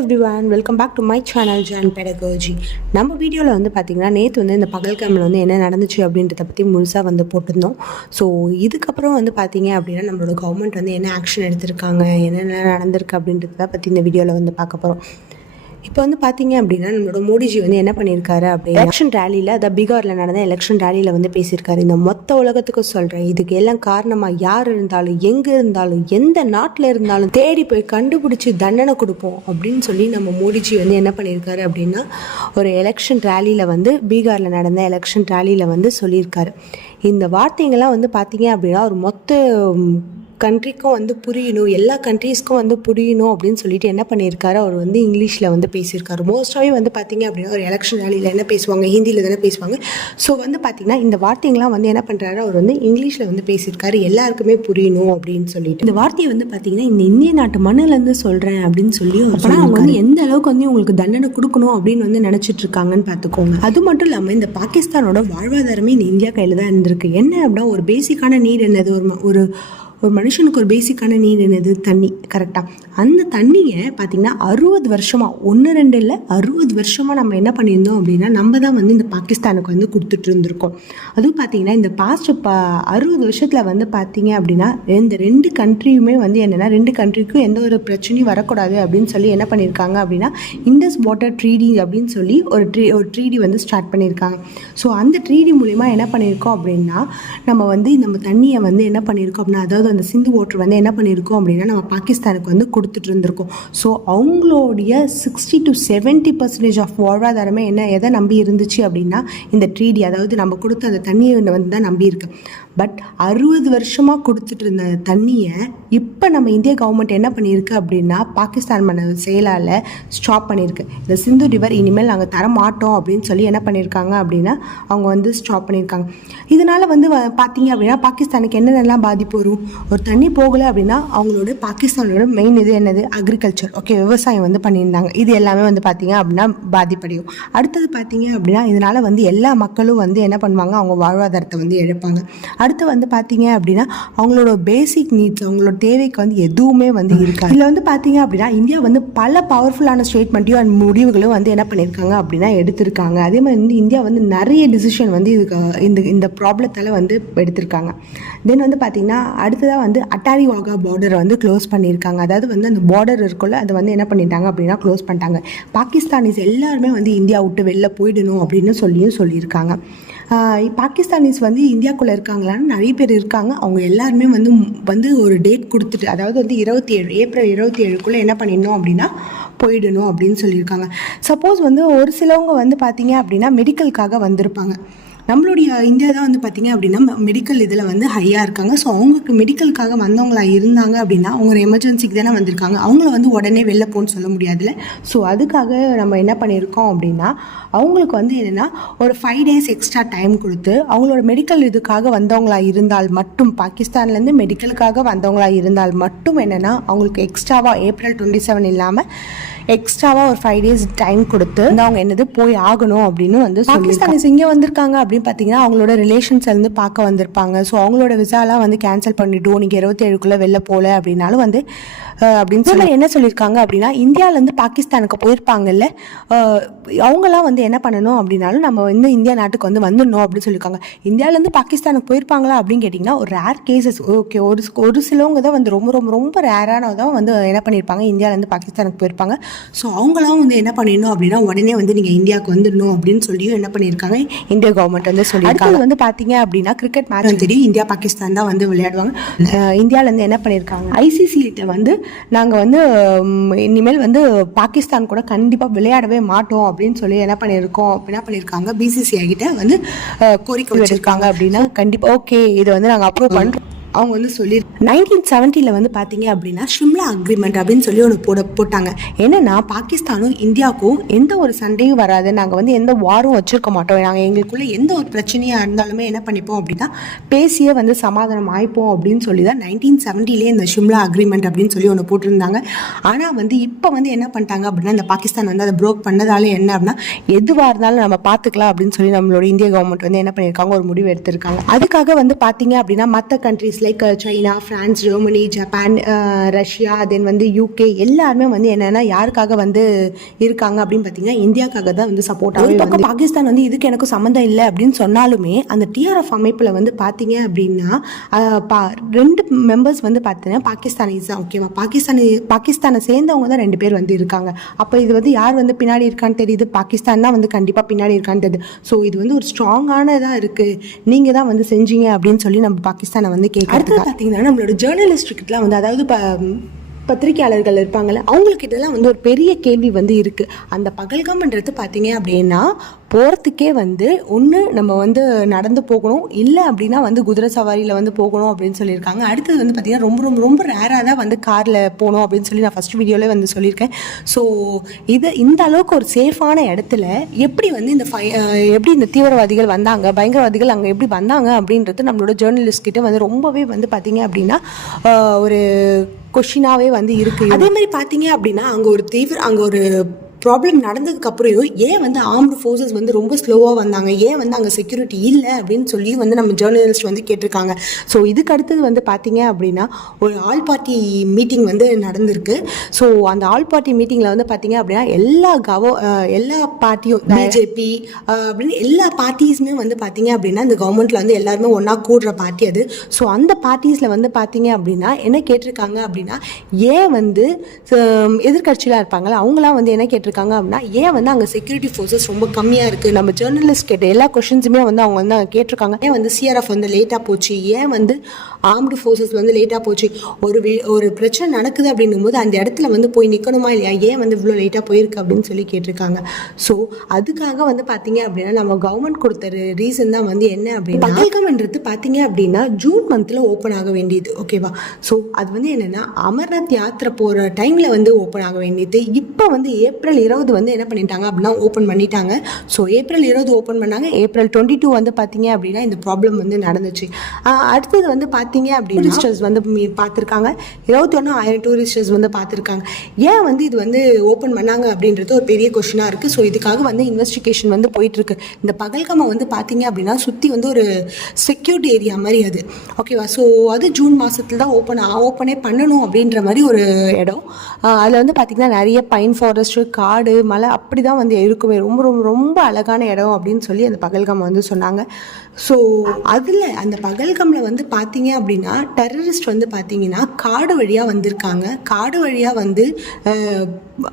Everyone, welcome back to my channel John pedagogy. நம்ம வீடியோவில் வந்து பார்த்திங்கன்னா நேற்று வந்து இந்த பகல்கிழமையில் வந்து என்ன நடந்துச்சு அப்படின்றத பற்றி முழுசாக வந்து போட்டிருந்தோம். ஸோ இதுக்கப்புறம் வந்து பார்த்திங்க அப்படின்னா நம்மளோட கவர்மெண்ட் வந்து என்ன ஆக்ஷன் எடுத்திருக்காங்க, என்னென்ன நடந்திருக்கு அப்படின்றத பற்றி இந்த வீடியோவில் வந்து பார்க்க போகிறோம். இப்போ வந்து பார்த்தீங்க அப்படின்னா நம்மளோட மோடிஜி வந்து என்ன பண்ணியிருக்காரு அப்படின்னா எலெக்ஷன் ரேலியில், அதை பீகாரில் நடந்த எலெக்ஷன் ரேலியில் வந்து பேசியிருக்காரு. இந்த மொத்த உலகத்துக்கும் சொல்கிறேன், இதுக்கு எல்லாம் காரணமாக யார் இருந்தாலும், எங்கே இருந்தாலும், எந்த நாட்டில் இருந்தாலும் தேடி போய் கண்டுபிடிச்சி தண்டனை கொடுப்போம் அப்படின்னு சொல்லி நம்ம மோடிஜி வந்து என்ன பண்ணியிருக்காரு அப்படின்னா ஒரு எலெக்ஷன் ரேலியில் வந்து பீகாரில் நடந்த எலெக்ஷன் ரேலியில் வந்து சொல்லியிருக்காரு. இந்த வார்த்தைங்கள்லாம் வந்து பார்த்தீங்க அப்படின்னா ஒரு மொத்த கண்ட்ரிக்கும் வந்து புரியணும், எல்லா கண்ட்ரீஸ்க்கும் வந்து புரியணும் அப்படின்னு சொல்லிட்டு என்ன பண்ணியிருக்காரு, அவர் வந்து இங்கிலீஷில் வந்து பேசியிருக்காரு. மோஸ்ட்டாகவே வந்து பார்த்திங்க அப்படின்னா ஒரு எலெக்ஷன் ரேலியில் என்ன பேசுவாங்க, ஹிந்தியில் தானே பேசுவாங்க. ஸோ வந்து பார்த்திங்கன்னா இந்த வார்த்தைங்களாம் வந்து என்ன பண்ணுறாரு, அவர் வந்து இங்கிலீஷில் வந்து பேசியிருக்காரு, எல்லாருக்குமே புரியணும் அப்படின்னு சொல்லிட்டு. இந்த வார்த்தையை வந்து பார்த்திங்கன்னா இந்த இந்திய நாட்டு மண்ணிலேருந்து சொல்கிறேன் அப்படின்னு சொல்லி அப்போனா அவங்க வந்து எந்த அளவுக்கு வந்து உங்களுக்கு தண்டனை கொடுக்கணும் அப்படின்னு வந்து நினச்சிட்டு இருக்காங்கன்னு பார்த்துக்கோங்க. அது மட்டும் இல்லாமல் இந்த பாகிஸ்தானோட வாழ்வாதாரமே இந்த இந்தியா கையில் தான் இருந்திருக்கு. என்ன அப்படின்னா ஒரு பேசிக்கான நீட் என்னது, ஒரு மனுஷனுக்கு ஒரு பேசிக்கான நீர் என்னது, தண்ணி. கரெக்டாக அந்த தண்ணியை பார்த்திங்கன்னா 60 வருஷமாக, 1-2 இல்லை 60 வருஷமாக நம்ம என்ன பண்ணியிருந்தோம் அப்படின்னா நம்ம தான் வந்து இந்த பாகிஸ்தானுக்கு வந்து கொடுத்துட்டு இருந்திருக்கோம். அதுவும் பார்த்திங்கன்னா இந்த பாஸ்ட் 60 வருஷத்தில் வந்து பார்த்திங்க அப்படின்னா இந்த 2 கண்ட்ரியுமே வந்து என்னென்னா 2 கண்ட்ரிக்கும் எந்த ஒரு பிரச்சனையும் வரக்கூடாது அப்படின்னு சொல்லி என்ன பண்ணியிருக்காங்க அப்படின்னா இண்டஸ் வாட்டர் ட்ரீடி அப்படின்னு சொல்லி ஒரு ட்ரீடி வந்து ஸ்டார்ட் பண்ணியிருக்காங்க. ஸோ அந்த ட்ரீடி மூலிமா என்ன பண்ணியிருக்கோம் அப்படின்னா நம்ம தண்ணியை வந்து என்ன பண்ணியிருக்கோம் அப்படின்னா, அதாவது அந்த சிந்து வாட்டர் வந்து என்ன பண்ணியிருக்கோம் அப்படின்னா நம்ம பாகிஸ்தானுக்கு வந்து கொடுத்துட்டு இருந்திருக்கோம். ஸோ அவங்களுடைய 60 to 70% ஆஃப் வாழ்வாதாரமே எதை நம்பி இருந்துச்சு அப்படின்னா இந்த ட்ரீடி, அதாவது நம்ம கொடுத்த அந்த தண்ணியை வந்து தான் நம்பி இருக்கு. பட் 60 வருஷமாக கொடுத்துட்டு இருந்த தண்ணியை இப்போ நம்ம இந்திய கவர்மெண்ட் என்ன பண்ணியிருக்கு அப்படின்னா பாகிஸ்தான் பண்ண செயலால் ஸ்டாப் பண்ணியிருக்கு. இந்த சிந்து ரிவர் இனிமேல் நாங்கள் தர மாட்டோம் அப்படின்னு சொல்லி என்ன பண்ணியிருக்காங்க அப்படின்னா அவங்க வந்து ஸ்டாப் பண்ணியிருக்காங்க. இதனால் வந்து பார்த்தீங்க அப்படின்னா பாகிஸ்தானுக்கு என்னென்னலாம் பாதிப்பு வரும், ஒரு தண்ணி போகலை அப்படின்னா அவங்களோட பாகிஸ்தானோட மெயின் இது என்னது, அக்ரிகல்ச்சர். ஓகே, விவசாயம் வந்து பண்ணியிருந்தாங்க. இது எல்லாமே வந்து பார்த்தீங்க அப்படின்னா பாதிப்படையும். அடுத்தது பார்த்தீங்க அப்படின்னா இதனால் வந்து எல்லா மக்களும் வந்து என்ன பண்ணுவாங்க, அவங்க வாழ்வாதாரத்தை வந்து இழப்பாங்க. அடுத்து வந்து பார்த்தீங்க அப்படின்னா அவங்களோட பேசிக் நீட்ஸ், அவங்களோட தேவைக்கு வந்து எதுவுமே வந்து இருக்காது. இதில் வந்து பார்த்தீங்க அப்படின்னா இந்தியா வந்து பல பவர்ஃபுல்லான ஸ்டேட்மெண்ட்டையும் அண்ட் முடிவுகளும் வந்து என்ன பண்ணியிருக்காங்க அப்படின்னா எடுத்திருக்காங்க. அதே மாதிரி வந்து இந்தியா வந்து நிறைய டிசிஷன் வந்து இதுக்கு இந்த ப்ராப்ளத்தால் வந்து எடுத்திருக்காங்க. தென் வந்து பார்த்தீங்கன்னா அடுத்ததாக வந்து அட்டாரி வாகா பார்டரை வந்து க்ளோஸ் பண்ணியிருக்காங்க. அதாவது வந்து அந்த பார்டர் இருக்குள்ள அதை வந்து என்ன பண்ணிட்டாங்க அப்படின்னா க்ளோஸ் பண்ணிட்டாங்க. பாகிஸ்தானிஸ் எல்லாருமே வந்து இந்தியா விட்டு வெளில போயிடணும் அப்படின்னு சொல்லியிருக்காங்க. பாகிஸ்தானிஸ் வந்து இந்தியாவுக்குள்ளே இருக்காங்களான்னு நிறைய பேர் இருக்காங்க. அவங்க எல்லாருமே வந்து ஒரு டேட் கொடுத்துட்டு, அதாவது வந்து ஏப்ரல் 27 என்ன பண்ணிடணும் அப்படின்னா போயிடணும் அப்படின்னு சொல்லியிருக்காங்க. சப்போஸ் வந்து ஒரு சிலவங்க வந்து பார்த்தீங்க அப்படின்னா மெடிக்கலுக்காக வந்திருப்பாங்க. நம்மளுடைய இந்தியா தான் வந்து பார்த்திங்க அப்படின்னா மெடிக்கல் இதில் வந்து ஹையாக இருக்காங்க. ஸோ அவங்களுக்கு மெடிக்கலுக்காக வந்தவங்களா இருந்தாங்க அப்படின்னா அவங்க ஒரு எமர்ஜென்சிக்கு தானே வந்திருக்காங்க, அவங்கள வந்து உடனே வெளில போன்னு சொல்ல முடியாதுல்ல. ஸோ அதுக்காக நம்ம என்ன பண்ணியிருக்கோம் அப்படின்னா அவங்களுக்கு வந்து என்னென்னா ஒரு 5 days எக்ஸ்ட்ரா டைம் கொடுத்து அவங்களோட மெடிக்கல் இதுக்காக வந்தவங்களா இருந்தால் மட்டும், பாகிஸ்தான்லேருந்து மெடிக்கலுக்காக வந்தவங்களா இருந்தால் மட்டும் என்னென்னா அவங்களுக்கு எக்ஸ்ட்ராவாக ஏப்ரல் 27 இல்லாமல் எக்ஸ்ட்ராவாக ஒரு 5 days டைம் கொடுத்து அவங்க என்னது போய் ஆகணும் அப்படின்னு வந்து பாகிஸ்தானிஸ் இங்கே வந்திருக்காங்க அப்படின்னு பார்த்தீங்கன்னா அவங்களோட ரிலேஷன்ஸ் வந்து பார்க்க வந்திருப்பாங்க. ஸோ அவங்களோட விசாலாம் வந்து கேன்சல் பண்ணிட்டோம், நீங்கள் 27 வெளில போகல அப்படின்னாலும் வந்து அப்படின்னு சொல்லி என்ன சொல்லியிருக்காங்க அப்படின்னா இந்தியாவிலேருந்து பாகிஸ்தானுக்கு போயிருப்பாங்கல்ல, அவங்களாம் வந்து என்ன பண்ணணும் அப்படின்னாலும் நம்ம வந்து இந்தியா நாட்டுக்கு வந்து வந்துடணும் அப்படின்னு சொல்லியிருக்காங்க. இந்தியாவிலேருந்து பாகிஸ்தானுக்கு போயிருப்பாங்களா அப்படின்னு கேட்டிங்கன்னா ஒரு ரேர் கேசஸ். ஓகே, ஒரு சிலவங்க தான் வந்து ரொம்ப ரொம்ப ரொம்ப ரேரானதான் வந்து என்ன பண்ணியிருப்பாங்க, இந்தியாவிலேருந்து பாகிஸ்தானுக்கு போயிருப்பாங்க. ஸோ அவங்களாம் வந்து என்ன பண்ணிடணும் அப்படின்னா உடனே வந்து நீங்கள் இந்தியாவுக்கு வந்துடணும் அப்படின்னு சொல்லியும் என்ன பண்ணியிருக்காங்க இந்திய கவர்மெண்ட் வந்து சொல்லியிருக்காங்க. வந்து பார்த்தீங்க அப்படின்னா கிரிக்கெட் மேட்ச் தெரியும், இந்தியா பாகிஸ்தான் தான் வந்து விளையாடுவாங்க. இந்தியாவிலேருந்து என்ன பண்ணியிருக்காங்க, ஐசிசிகிட்ட வந்து நாங்கள் வந்து இனிமேல் வந்து பாகிஸ்தான் கூட கண்டிப்பாக விளையாடவே மாட்டோம் அப்படின்னு சொல்லி என்ன பண்ணியிருக்காங்க பிசிசிஐ கிட்ட வந்து கோரிக்கை வச்சிருக்காங்க. அப்படின்னா கண்டிப்பாக ஓகே இதை வந்து நாங்கள் அப்ரூவ் பண்ணுறோம் அவங்க வந்து சொல்லி 1970 வந்து பார்த்தீங்க அப்படின்னா ஷிம்லா அக்ரிமெண்ட் அப்படின்னு சொல்லி ஒன்று போட்டாங்க. என்னன்னா பாகிஸ்தானும் இந்தியாவுக்கும் எந்த ஒரு சண்டையும் வராது, நாங்கள் வந்து எந்த வாரும் வச்சிருக்க மாட்டோம், நாங்கள் எங்களுக்குள்ள எந்த ஒரு பிரச்சனையாக இருந்தாலுமே என்ன பண்ணிப்போம் அப்படின்னா பேசியே வந்து சமாதானம் ஆயிப்போம் அப்படின்னு சொல்லி தான் 1970 இந்த ஷிம்லா அக்ரிமெண்ட் அப்படின்னு சொல்லி ஒன்று போட்டிருந்தாங்க. ஆனால் வந்து இப்போ வந்து என்ன பண்ணிட்டாங்க அப்படின்னா இந்த பாகிஸ்தான் வந்து அதை ப்ரோக் பண்ணதால என்ன அப்படின்னா எதுவாக இருந்தாலும் நம்ம பார்த்துக்கலாம் அப்படின்னு சொல்லி நம்மளோட இந்திய கவர்மெண்ட் வந்து என்ன பண்ணியிருக்காங்க, ஒரு முடிவு எடுத்திருக்காங்க. அதுக்காக வந்து பார்த்தீங்க அப்படின்னா மற்ற countries like China, France, Germany, Japan, Russia, then வந்து யூகே எல்லாருமே வந்து என்னென்னா யாருக்காக வந்து இருக்காங்க அப்படின்னு பார்த்தீங்கன்னா இந்தியாவுக்காக தான் வந்து சப்போர்ட் ஆகும். பக்கம் பாகிஸ்தான் வந்து இதுக்கு எனக்கு சம்மந்தம் இல்லை அப்படின்னு சொன்னாலுமே அந்த டிஆர்எஃப் அமைப்பில் வந்து பார்த்தீங்க அப்படின்னா 2 மெம்பர்ஸ் வந்து பார்த்தீங்கன்னா பாகிஸ்தானிஸ் தான். ஓகேவா, பாகிஸ்தானை சேர்ந்தவங்க தான் 2 பேர் வந்து இருக்காங்க. அப்போ இது வந்து யார் வந்து பின்னாடி இருக்கான்னு தெரியுது, பாகிஸ்தான் தான் வந்து கண்டிப்பாக பின்னாடி இருக்கான்னு தெரியுது. ஸோ இது வந்து ஒரு ஸ்ட்ராங்கானதாக இருக்குது, நீங்கள் தான் வந்து செஞ்சீங்க அப்படின்னு சொல்லி நம்ம பாகிஸ்தானை வந்து கேட்க. அடுத்து பார்த்தீங்கன்னா நம்மளோட ஜேர்னலிஸ்ட்கிட்டலாம் வந்து அதாவது பத்திரிகையாளர்கள் இருப்பாங்கள்ல, அவங்கக்கிட்டலாம் வந்து ஒரு பெரிய கேள்வி வந்து இருக்குது. அந்த பகல்காம்ன்றது பார்த்தீங்க அப்படின்னா போகிறதுக்கே வந்து ஒன்று நம்ம வந்து நடந்து போகணும், இல்லை அப்படின்னா வந்து குதிரை சவாரியில் வந்து போகணும் அப்படின்னு சொல்லியிருக்காங்க. அடுத்தது வந்து பார்த்திங்கன்னா ரொம்ப ரொம்ப ரொம்ப ரேராக தான் வந்து காரில் போகணும் அப்படின்னு சொல்லி நான் ஃபஸ்ட் வீடியோவில் வந்து சொல்லியிருக்கேன். ஸோ இந்த அளவுக்கு ஒரு சேஃபான இடத்துல எப்படி வந்து எப்படி இந்த தீவிரவாதிகள் வந்தாங்க, பயங்கரவாதிகள் அங்கே எப்படி வந்தாங்க அப்படின்றது நம்மளோட ஜேர்னலிஸ்ட் கிட்ட வந்து ரொம்பவே வந்து பார்த்திங்க அப்படின்னா ஒரு கொஷினாகவே வந்து இருக்குது. அதே மாதிரி பார்த்தீங்க அப்படின்னா அங்கே ஒரு ப்ராப்ளம் நடந்ததுக்கப்புறம் ஏன் வந்து ஆர்ம்டு ஃபோர்ஸஸ் வந்து ரொம்ப ஸ்லோவாக வந்தாங்க, ஏன் வந்து அங்கே செக்யூரிட்டி இல்லை அப்படின்னு சொல்லி வந்து நம்ம ஜேர்னலிஸ்ட் வந்து கேட்டிருக்காங்க. ஸோ இதுக்கு அடுத்தது வந்து பார்த்தீங்க அப்படின்னா ஒரு ஆல் பார்ட்டி மீட்டிங் வந்து நடந்திருக்கு. ஸோ அந்த ஆல் பார்ட்டி மீட்டிங்கில் வந்து பார்த்தீங்க அப்படின்னா எல்லா பார்ட்டியும் பிஜேபி அப்படின்னு எல்லா பார்ட்டிஸுமே வந்து பார்த்தீங்க அப்படின்னா இந்த கவர்மெண்ட்டில் வந்து எல்லாருமே ஒன்றா கூடுற பார்ட்டி அது. ஸோ அந்த பார்ட்டிஸில் வந்து பார்த்தீங்க அப்படின்னா என்ன கேட்டிருக்காங்க அப்படின்னா ஏன் வந்து எதிர்கட்சியெலாம் இருப்பாங்களா அவங்களாம் வந்து என்ன கேட்டிருக்காங்க அப்படின்னா ஏன் வந்து அங்கே செக்யூரிட்டி ஃபோர்ஸஸ் ரொம்ப கம்மியாக இருக்குது. நம்ம ஜேர்னலிஸ்ட் கேட்ட எல்லா கொஷின்ஸுமே வந்து அவங்க வந்து கேட்டிருக்காங்க. ஏன் வந்து சிஆர்எஃப் வந்து லேட்டாக போச்சு, ஏன் வந்து ஆர்ம்டு ஃபோர்ஸஸ் வந்து லேட்டாக போச்சு, ஒரு பிரச்சனை நடக்குது அப்படின்னும் போது அந்த இடத்துல வந்து போய் நிற்கணுமா இல்லையா, ஏன் வந்து இவ்வளோ லேட்டாக போயிருக்கு அப்படின்னு சொல்லி கேட்டிருக்காங்க. ஸோ அதுக்காக வந்து பார்த்தீங்க அப்படின்னா நம்ம கவர்மெண்ட் கொடுத்த ரீசன் தான் வந்து என்ன அப்படின்னா பகல்காம்ன்றது பார்த்தீங்க அப்படின்னா ஜூன் மந்தில் ஓப்பன் ஆக வேண்டியது. ஓகேவா, ஸோ அது வந்து என்னென்னா அமர்நாத் யாத்திரை போகிற டைமில் வந்து ஓப்பன் ஆக வேண்டியது. இப்போ வந்து ஏப்ரல் 20 வந்து என்ன பண்ணிட்டாங்க அப்படின்னா ஓப்பன் பண்ணிட்டாங்க. ஸோ ஏப்ரல் 20 ஓப்பன் பண்ணாங்க. ஏப்ரல் 22 வந்து பார்த்தீங்க அப்படின்னா இந்த ப்ராப்ளம் வந்து நடந்துச்சு. அடுத்தது வந்து பார்த்தீங்க அப்படின்னா டூரிஸ்டர்ஸ் வந்து பார்த்துருக்காங்க, 21,000 டூரிஸ்டர்ஸ் வந்து பார்த்துருக்காங்க. ஏன் வந்து இது வந்து ஓப்பன் பண்ணாங்க அப்படின்றது ஒரு பெரிய கொஷினாக இருக்குது. ஸோ இதுக்காக வந்து இன்வெஸ்டிகேஷன் வந்து போயிட்டுருக்கு. இந்த பகல்காமை வந்து பார்த்தீங்க அப்படின்னா சுற்றி வந்து ஒரு செக்யூர்ட் ஏரியா மாதிரி அது. ஓகேவா, ஸோ அது ஜூன் மாதத்தில் தான் ஓப்பனே பண்ணணும் அப்படின்ற மாதிரி ஒரு இடம். அதில் வந்து பார்த்திங்கன்னா நிறைய பைன் ஃபாரஸ்ட்டு, காடு, மலை அப்படி தான் வந்து இருக்குமே. ரொம்ப ரொம்ப ரொம்ப அழகான இடம் அப்படின்னு சொல்லி அந்த பகல்காம் வந்து சொன்னாங்க. ஸோ அதில் அந்த பகல்காமில் வந்து பார்த்தீங்க அப்படின்னா டெரரிஸ்ட் வந்து பார்த்தீங்கன்னா காடு வழியாக வந்திருக்காங்க. காடு வழியாக வந்து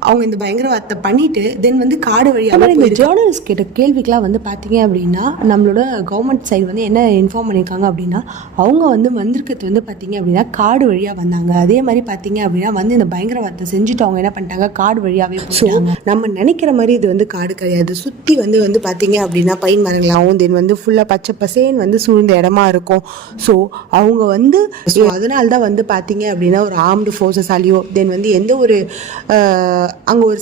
அவங்க இந்த பயங்கரவாதத்தை பண்ணிட்டு தென் வந்து காடு வழியாக இந்த ஜேர்னலிஸ்ட் கேட்ட கேள்விக்கெலாம் வந்து பார்த்தீங்க அப்படின்னா நம்மளோட கவர்மெண்ட் சைடு வந்து என்ன இன்ஃபார்ம் பண்ணியிருக்காங்க அப்படின்னா அவங்க வந்து வந்திருக்கிறது வந்து பார்த்தீங்க அப்படின்னா காடு வழியாக வந்தாங்க. அதே மாதிரி பார்த்தீங்க அப்படின்னா வந்து இந்த பயங்கரவாதத்தை செஞ்சுட்டு அவங்க என்ன பண்ணிட்டாங்க காடு வழியாகவே. ஸோ நம்ம நினைக்கிற மாதிரி இது வந்து காடு கிடையாது. சுற்றி வந்து பார்த்தீங்க அப்படின்னா பைன் மரங்களாகவும் தென் வந்து ஃபுல்லாக பச்சை பசேன்னு வந்து சூழ்ந்த இடமா இருக்கும். ஸோ அவங்க வந்து அதனால தான் வந்து பார்த்தீங்க அப்படின்னா ஒரு ஆர்ம்டு ஃபோர்ஸஸாலேயோ தென் வந்து எந்த ஒரு அங்கே ஒரு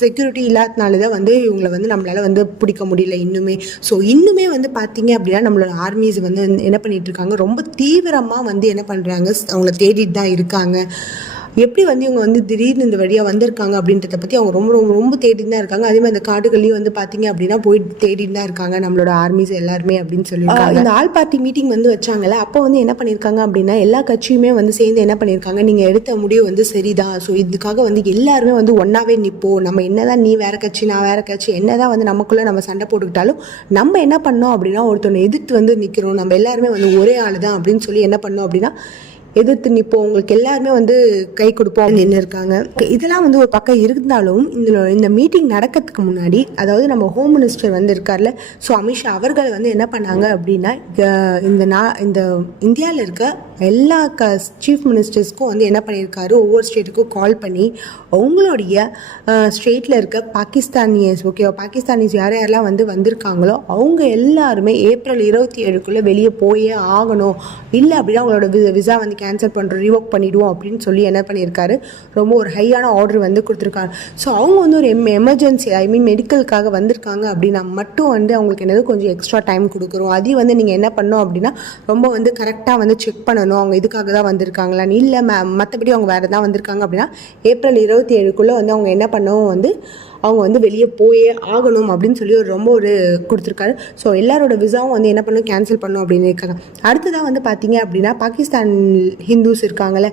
செக்யூரிட்டி இல்லாதனால தான் வந்து இவங்களை வந்து நம்மளால் வந்து பிடிக்க முடியல இன்னுமே. ஸோ இன்னுமே வந்து பார்த்தீங்க அப்படின்னா நம்மளோட ஆர்மிஸ் வந்து என்ன பண்ணிட்டு இருக்காங்க, ரொம்ப தீவிரமாக வந்து என்ன பண்ணுறாங்க, அவங்கள தேடிட்டு தான் இருக்காங்க. எப்படி வந்து இவங்க வந்து திடீர்னு இந்த வழியாக வந்திருக்காங்க அப்படின்றத பற்றி அவங்க ரொம்ப ரொம்ப ரொம்ப தேடிட்டு தான் இருக்காங்க. அதே மாதிரி அந்த காடுகளையும் வந்து பார்த்தீங்க அப்படின்னா போயிட்டு தேடிட்டு தான் இருக்காங்க நம்மளோட ஆர்மிஸ் எல்லாருமே அப்படின்னு சொல்லியிருக்காங்க. இந்த ஆல் பார்ட்டி மீட்டிங் வந்து வச்சாங்கல்ல, அப்போ வந்து என்ன பண்ணியிருக்காங்க அப்படின்னா எல்லா கட்சியுமே வந்து சேர்ந்து என்ன பண்ணியிருக்காங்க, நீங்கள் எடுத்த முடிவு வந்து சரிதான், ஸோ இதுக்காக வந்து எல்லாருமே வந்து ஒன்றாவே நிற்போம், நம்ம என்னதான் நீ வேறு கட்சி நான் வேறு கட்சி என்னதான் வந்து நமக்குள்ளே நம்ம சண்டை போட்டுக்கிட்டாலும் நம்ம என்ன பண்ணோம் அப்படின்னா ஒருத்தவனை எதிர்த்து வந்து நிற்கிறோம், நம்ம எல்லாருமே வந்து ஒரே ஆள் தான் அப்படின்னு சொல்லி என்ன பண்ணோம் அப்படின்னா எதிர்த்து நிற்போம், உங்களுக்கு எல்லாருமே வந்து கை கொடுப்போம் நின்று இருக்காங்க. இதெல்லாம் வந்து ஒரு பக்கம் இருந்தாலும் இந்த மீட்டிங் நடக்கிறதுக்கு முன்னாடி அதாவது நம்ம ஹோம் மினிஸ்டர் வந்து இருக்கார்ல, ஸோ அமித்ஷா அவர்கள் வந்து என்ன பண்ணாங்க அப்படின்னா இந்த இந்தியாவில் இருக்க எல்லா சீஃப் மினிஸ்டர்ஸ்க்கும் வந்து என்ன பண்ணியிருக்காரு, ஒவ்வொரு ஸ்டேட்டுக்கும் கால் பண்ணி அவங்களுடைய ஸ்டேட்டில் இருக்க பாகிஸ்தானியஸ் பாகிஸ்தானிஸ் யாரெல்லாம் வந்து வந்திருக்காங்களோ அவங்க எல்லாருமே ஏப்ரல் 27 வெளியே போயே ஆகணும், இல்லை அப்படின்னா அவங்களோட விசா வந்து கேன்சல் பண்ணுறோம், ரிவோக் பண்ணிவிடுவோம் அப்படின்னு சொல்லி என்ன பண்ணியிருக்காரு, ரொம்ப ஒரு ஹையான ஆர்டர் வந்து கொடுத்துருக்காரு. ஸோ அவங்க வந்து ஒரு எமர்ஜென்சி மெடிக்கலுக்காக வந்திருக்காங்க அப்படின்னா மட்டும் வந்து அவங்களுக்கு என்னது கொஞ்சம் எக்ஸ்ட்ரா டைம் கொடுக்குறோம். அதையும் வந்து நீங்கள் என்ன பண்ணோம் அப்படின்னா ரொம்ப வந்து கரெக்டாக வந்து செக் பண்ணணும் அவங்க இதுக்காக தான் வந்திருக்காங்களான்னு, இல்லை மற்றபடி அவங்க வேறு தான் வந்திருக்காங்க அப்படின்னா ஏப்ரல் 27 வந்து அவங்க என்ன பண்ணவும் வந்து அவங்க வந்து வெளியே போயே ஆகணும் அப்படின்னு சொல்லி ரொம்ப ஒரு கொடுத்துருக்காரு. ஸோ எல்லாரோட விசாவும் வந்து என்ன பண்ணணும், கேன்சல் பண்ணணும் அப்படின்னு இருக்காங்க. அடுத்ததாக வந்து பார்த்தீங்க அப்படின்னா பாகிஸ்தான் ஹிந்துஸ் இருக்காங்கல்ல,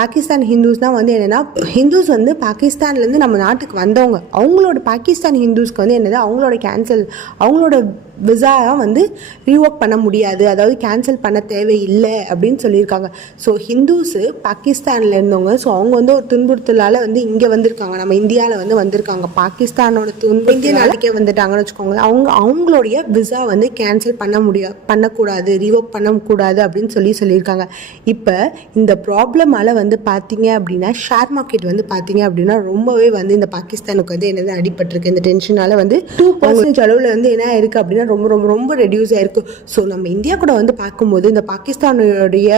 பாகிஸ்தான் ஹிந்துஸ்னால் வந்து என்னென்னா, ஹிந்துஸ் வந்து பாகிஸ்தான்லேருந்து நம்ம நாட்டுக்கு வந்தவங்க, அவங்களோட பாகிஸ்தான் ஹிந்துஸ்க்கு வந்து என்னது, அவங்களோட விசா வந்து ரீஒர்க் பண்ண முடியாது, அதாவது கேன்சல் பண்ண தேவையில்லை அப்படின்னு சொல்லியிருக்காங்க. ஸோ ஹிந்துஸு பாகிஸ்தானில் இருந்தவங்க, ஸோ அவங்க வந்து ஒரு துன்புறுத்தலால் வந்து இங்கே வந்திருக்காங்க, நம்ம இந்தியாவில் வந்து வந்திருக்காங்க, பாகிஸ்தானோட இந்திய நாட்டுக்கே வந்துட்டாங்கன்னு வச்சுக்கோங்க. அவங்களுடைய விசா வந்து கேன்சல் பண்ணக்கூடாது, ரீஒர்க் பண்ணக்கூடாது அப்படின்னு சொல்லியிருக்காங்க. இப்போ இந்த ப்ராப்ளமால் வந்து பார்த்தீங்க அப்படின்னா ஷேர் மார்க்கெட் வந்து பார்த்தீங்க அப்படின்னா ரொம்பவே வந்து இந்த பாகிஸ்தானுக்கு வந்து என்னது அடிபட்டிருக்கு. இந்த டென்ஷனால் வந்து 2% அளவில் வந்து என்ன இருக்குது அப்படின்னா ரொம்ப ரொம்ப ரொம்ப ரெடியூஸ் ஆகிருக்கு. ஸோ நம்ம இந்தியா கூட வந்து பார்க்கும்போது இந்த பாகிஸ்தானுடைய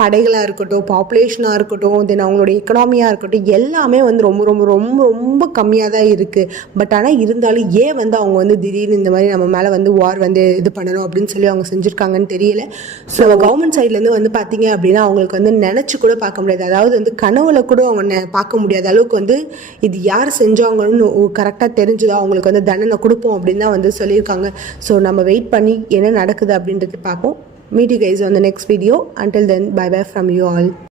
படைகளாக இருக்கட்டும், பாப்புலேஷனாக இருக்கட்டும், தென் அவங்களுடைய எக்கனாமியாக இருக்கட்டும், எல்லாமே வந்து ரொம்ப ரொம்ப ரொம்ப ரொம்ப கம்மியாக தான் இருக்குது. பட் ஆனால் இருந்தாலும் ஏன் வந்து அவங்க வந்து திடீர்னு இந்த மாதிரி நம்ம மேலே வந்து வார் வந்து இது பண்ணணும் அப்படின்னு சொல்லி அவங்க செஞ்சுருக்காங்கன்னு தெரியல. ஸோ கவர்மெண்ட் சைட்லேருந்து வந்து பார்த்தீங்க அப்படின்னா அவங்களுக்கு வந்து நினச்சி கூட பார்க்க முடியாது, அதாவது வந்து கனவுல கூட அவங்க பார்க்க முடியாத அளவுக்கு வந்து இது யார் செஞ்சாங்கன்னு கரெக்டாக தெரிஞ்சுதோ அவங்களுக்கு வந்து தண்டனை கொடுப்போம் அப்படின்னு தான் வந்து சொல்லியிருக்காங்க. ஸோ நம்ம வெயிட் பண்ணி என்ன நடக்குது அப்படின்றது பார்ப்போம். Meet you guys on the next video. Until then, bye bye from you all.